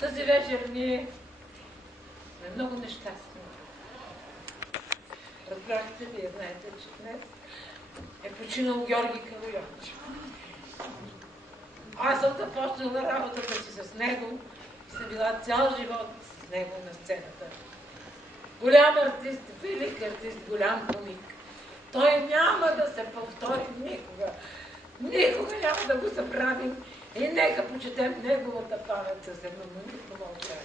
Тази вечер ние сме много нещастни. Разбрахте, вие знаете, че днес е починал Георги Калайончев. Аз съм започнала работата си с него и съм била цял живот с него на сцената. Голям артист, велик артист, голям комик. Той няма да се повтори никога. Никога няма да го забравим и нека почетем неговата памет с едно минутно мълчание.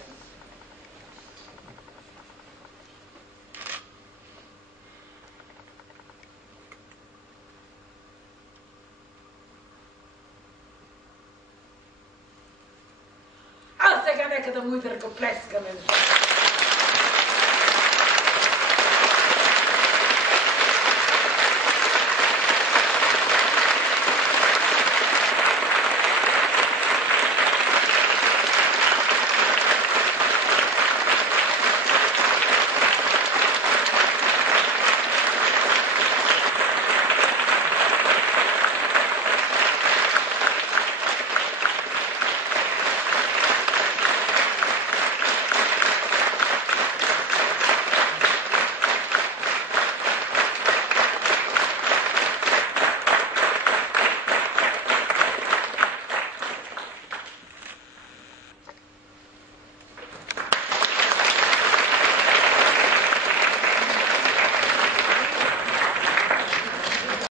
А сега нека да му и ръкоплескаме.